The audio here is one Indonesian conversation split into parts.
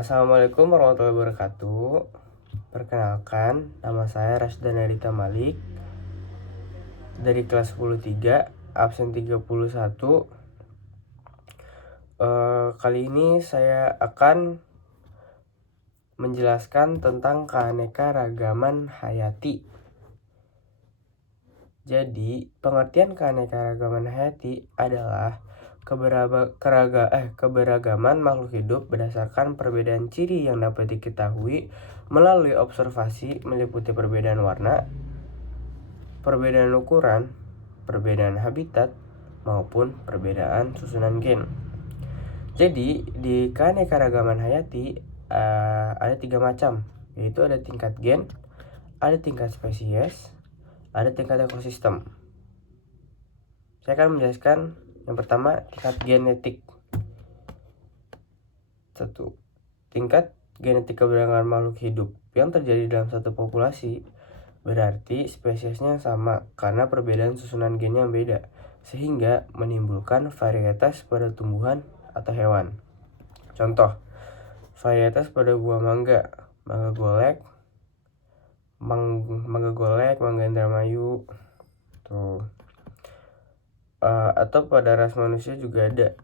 Assalamualaikum warahmatullahi wabarakatuh. Perkenalkan, nama saya Rasdan Arita Malik dari kelas 10-3, absen 31. Kali ini saya akan menjelaskan tentang keanekaragaman hayati. Jadi, pengertian keanekaragaman hayati adalah keberagaman makhluk hidup berdasarkan perbedaan ciri yang dapat diketahui melalui observasi, meliputi perbedaan warna, perbedaan ukuran, perbedaan habitat, maupun perbedaan susunan gen. Jadi, di keanekaragaman hayati ada 3 macam, yaitu ada tingkat gen, ada tingkat spesies, ada tingkat ekosistem. Saya akan menjelaskan yang pertama, tingkat genetik. 1. Tingkat genetik keberagaman makhluk hidup yang terjadi dalam satu populasi. Berarti spesiesnya sama karena perbedaan susunan gennya yang beda, sehingga menimbulkan varietas pada tumbuhan atau hewan. Contoh, varietas pada buah mangga, mangga golek, mangga Indramayu. Tuh. Atau pada ras manusia juga ada.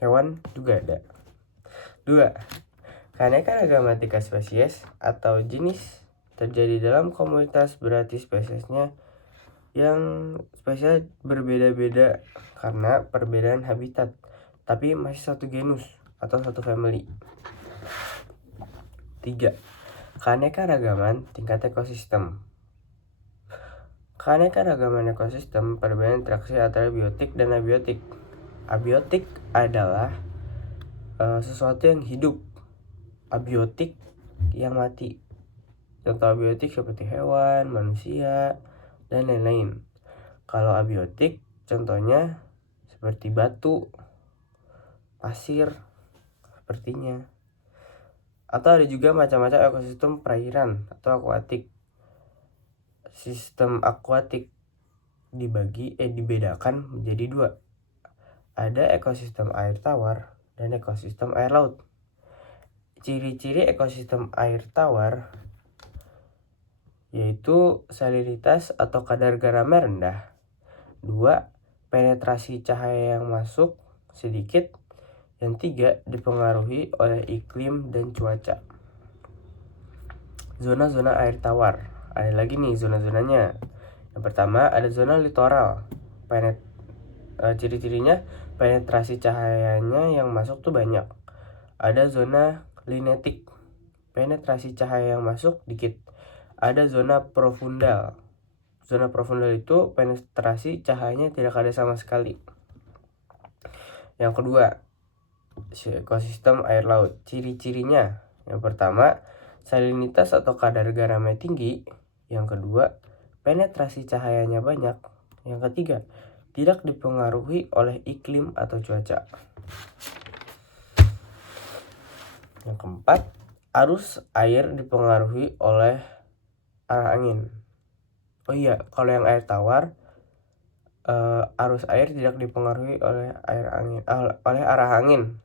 Hewan juga ada. 2. Keanekaragaman tingkat spesies atau jenis terjadi dalam komunitas, berarti spesiesnya yang spesies berbeda-beda karena perbedaan habitat, tapi masih satu genus atau satu family. 3. Keanekaragaman tingkat ekosistem. Keanekaragaman ekosistem perbedaan interaksi antara biotik dan abiotik. Abiotik adalah sesuatu yang hidup, abiotik yang mati. Contoh abiotik seperti hewan, manusia, dan lain-lain. Kalau abiotik contohnya seperti batu, pasir, sepertinya. Atau ada juga macam-macam ekosistem perairan atau akuatik. Sistem akuatik dibedakan menjadi 2. Ada ekosistem air tawar dan ekosistem air laut. Ciri-ciri ekosistem air tawar yaitu salinitas atau kadar garamnya rendah. 2. Penetrasi cahaya yang masuk sedikit. Yang 3. Dipengaruhi oleh iklim dan cuaca. Zona-zona air tawar. Ada lagi nih zona-zonanya. Yang pertama ada zona litoral. Ciri-cirinya penetrasi cahayanya yang masuk tuh banyak. Ada zona linetik, penetrasi cahaya yang masuk dikit. Ada zona profundal. Zona profundal itu penetrasi cahayanya tidak ada sama sekali. Yang kedua, ekosistem air laut. Ciri-cirinya, yang pertama, salinitas atau kadar garamnya tinggi. Yang kedua, penetrasi cahayanya banyak. Yang ketiga, tidak dipengaruhi oleh iklim atau cuaca. Yang keempat, arus air dipengaruhi oleh arah angin. Oh iya, kalau yang air tawar, arus air tidak dipengaruhi oleh arah angin.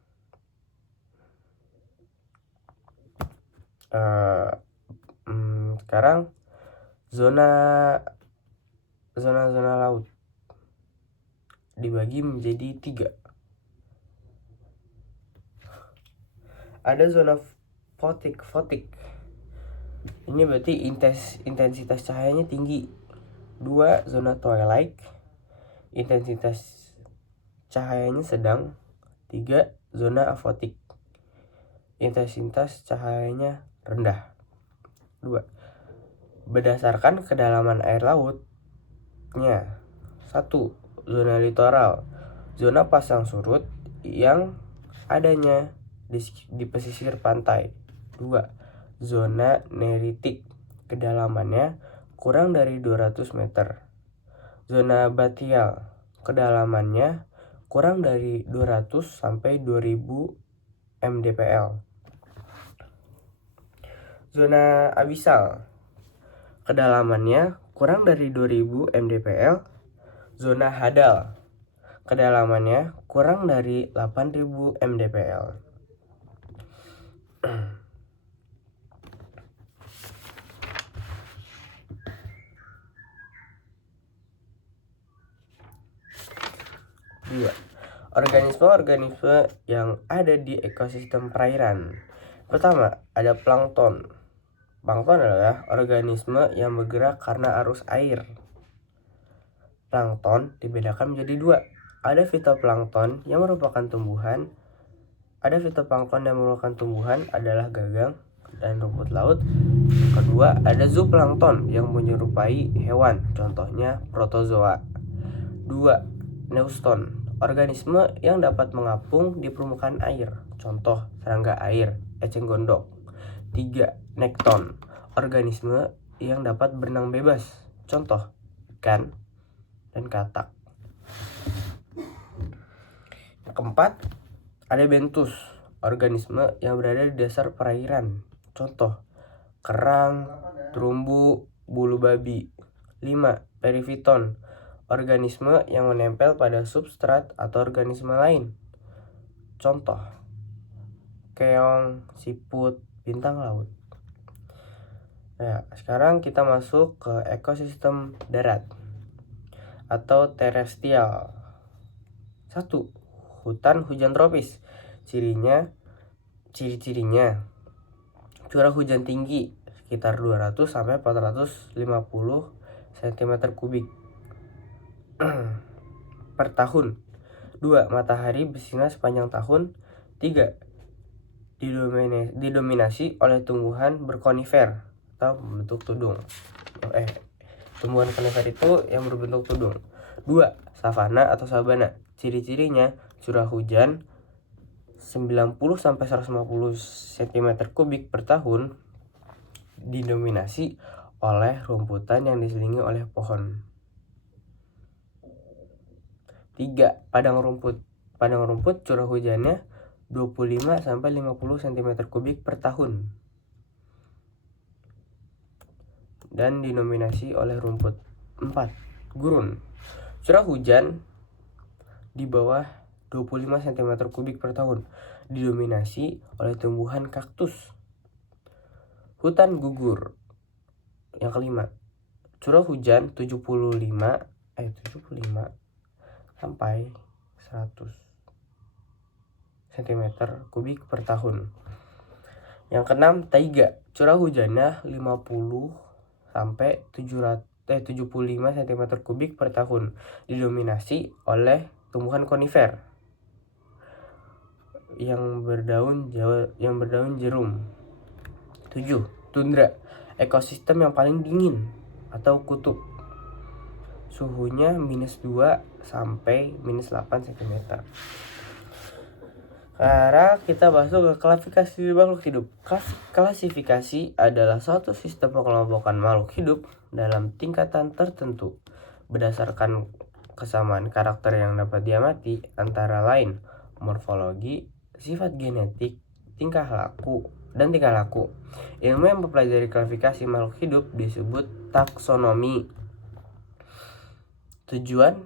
Sekarang zona laut dibagi menjadi 3. Ada zona fotik. Ini berarti intensitas cahayanya tinggi. 2. Zona twilight, intensitas cahayanya sedang. 3. Zona afotik, intensitas cahayanya rendah. 2. Berdasarkan kedalaman air lautnya. 1. Zona litoral, zona pasang surut yang adanya di pesisir pantai. 2. Zona neritik, kedalamannya kurang dari 200 meter. Zona batial, kedalamannya kurang dari 200 sampai 2000 mdpl. Zona abisal, kedalamannya kurang dari 2000 mdpl. Zona hadal, kedalamannya kurang dari 8000 mdpl. Dua, organisme-organisme yang ada di ekosistem perairan. Pertama, ada plankton. Plankton adalah organisme yang bergerak karena arus air. Plankton dibedakan menjadi dua. Ada fitoplankton yang merupakan tumbuhan. Adalah gagang dan rumput laut. Kedua, ada zooplankton yang menyerupai hewan, contohnya protozoa. 2. Neuston, organisme yang dapat mengapung di permukaan air, contoh serangga air, eceng gondok. 3. Nekton, organisme yang dapat berenang bebas, contoh ikan dan katak. Yang keempat, ada benthus, organisme yang berada di dasar perairan, contoh kerang, terumbu, bulu babi. 5. Perifiton, organisme yang menempel pada substrat atau organisme lain, contoh keong, siput, bintang laut. Nah, sekarang kita masuk ke ekosistem darat atau terestrial. 1. Hutan hujan tropis. Ciri-cirinya curah hujan tinggi sekitar 200 sampai 450 cm kubik per tahun. 2. Matahari bersinar sepanjang tahun. 3. Didominasi oleh tumbuhan berkonifer atau berbentuk tudung. Tumbuhan konifer itu yang berbentuk tudung. 2. Savana atau sabana. Ciri-cirinya curah hujan 90 sampai 150 cm kubik per tahun, didominasi oleh rumputan yang diselingi oleh pohon. 3. Padang rumput. Padang rumput curah hujannya 25 sampai 50 cm kubik per tahun dan didominasi oleh rumput. 4. Gurun. Curah hujan di bawah 25 cm kubik per tahun, didominasi oleh tumbuhan kaktus. Hutan gugur. Yang kelima, curah hujan 75 sampai 100 cm kubik per tahun. Yang keenam, taiga. Curah hujannya 50 sampai 75 cm kubik per tahun, didominasi oleh tumbuhan konifer yang berdaun jerum. 7. Tundra, ekosistem yang paling dingin atau kutub. Suhunya -2 sampai -8 cm. Sekarang kita masuk ke klasifikasi makhluk hidup. Klasifikasi adalah suatu sistem pengelompokan makhluk hidup dalam tingkatan tertentu berdasarkan kesamaan karakter yang dapat diamati, antara lain morfologi, sifat genetik, tingkah laku. Ilmu yang mempelajari klasifikasi makhluk hidup disebut taksonomi. Tujuan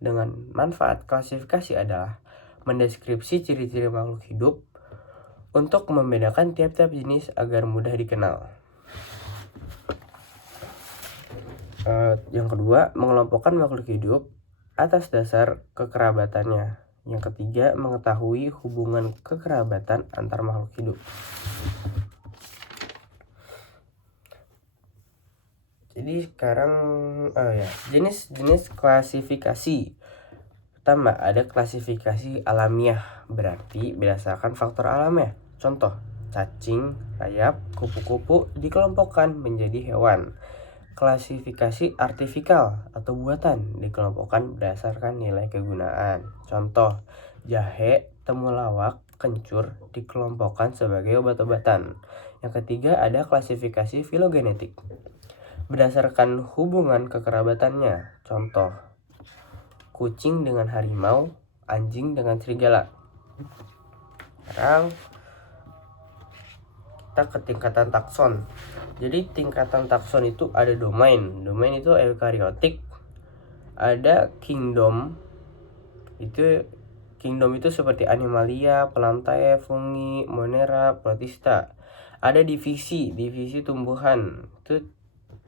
dengan manfaat klasifikasi adalah mendeskripsi ciri-ciri makhluk hidup untuk membedakan tiap-tiap jenis agar mudah dikenal. Yang kedua, mengelompokkan makhluk hidup atas dasar kekerabatannya. Yang ketiga, mengetahui hubungan kekerabatan antar makhluk hidup. Jadi sekarang jenis-jenis klasifikasi. Pertama, ada klasifikasi alamiah, berarti berdasarkan faktor alamiah. Contoh, cacing, rayap, kupu-kupu dikelompokkan menjadi hewan. Klasifikasi artifikal atau buatan dikelompokkan berdasarkan nilai kegunaan. Contoh, jahe, temulawak, kencur dikelompokkan sebagai obat-obatan. Yang ketiga, ada klasifikasi filogenetik berdasarkan hubungan kekerabatannya. Contoh, kucing dengan harimau, anjing dengan serigala. Sekarang kita ke tingkatan takson. Jadi tingkatan takson itu ada domain. Domain itu eukariotik. Ada kingdom, itu Kingdom itu seperti Animalia, Plantae, Fungi, Monera, Protista. Ada divisi tumbuhan itu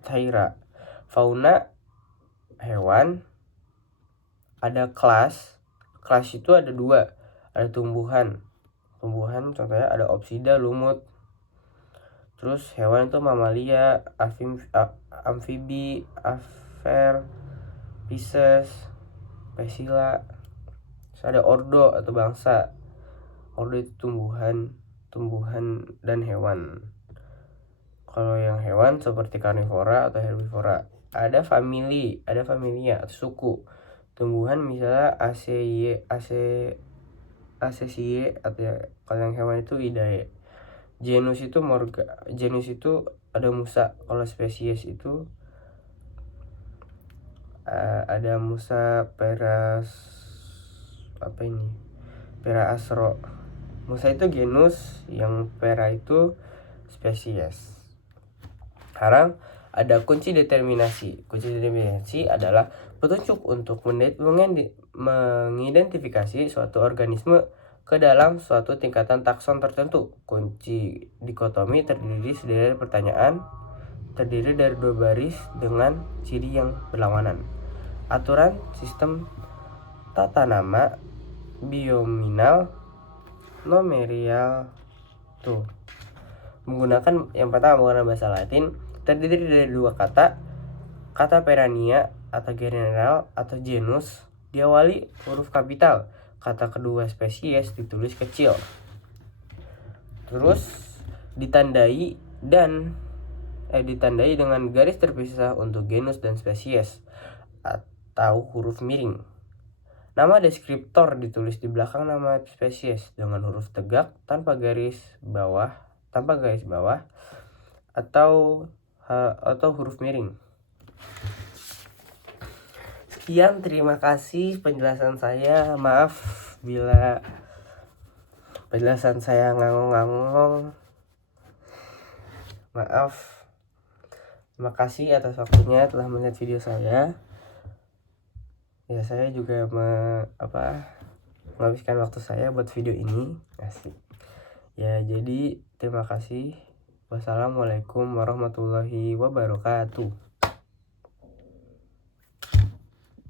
Thaira. Fauna hewan. Ada kelas itu ada 2. Ada tumbuhan contohnya ada Opsida, lumut. Terus hewan itu mamalia, amfibi, afer, Pisces, Pesila. Terus ada ordo atau bangsa. Ordo itu tumbuhan dan hewan. Kalau yang hewan seperti karnivora atau herbivora. Ada familia atau suku. Tumbuhan misalnya Acacia atau kalau yang hewan itu Idae. Genus itu ada Musa. Kalau spesies itu ada Musa Peraasro. Musa itu genus, yang Pera itu spesies. Sekarang ada kunci determinasi. Kunci determinasi adalah petunjuk untuk mengidentifikasi suatu organisme ke dalam suatu tingkatan takson tertentu. Kunci dikotomi terdiri dari 2 baris dengan ciri yang berlawanan. Aturan sistem tata nama biominal nomerial tuh. Yang pertama menggunakan bahasa Latin, terdiri dari 2 kata perania atau general atau genus diawali huruf kapital. Kata kedua spesies ditulis kecil. Terus ditandai dengan garis terpisah untuk genus dan spesies atau huruf miring. Nama deskriptor ditulis di belakang nama spesies dengan huruf tegak tanpa garis bawah atau huruf miring. Sekian, terima kasih penjelasan saya. Maaf bila penjelasan saya ngangong-ngangong. Maaf. Terima kasih atas waktunya telah melihat video saya. Ya, saya juga menghabiskan waktu saya buat video ini. Asik. Ya, jadi terima kasih. Wassalamualaikum warahmatullahi wabarakatuh.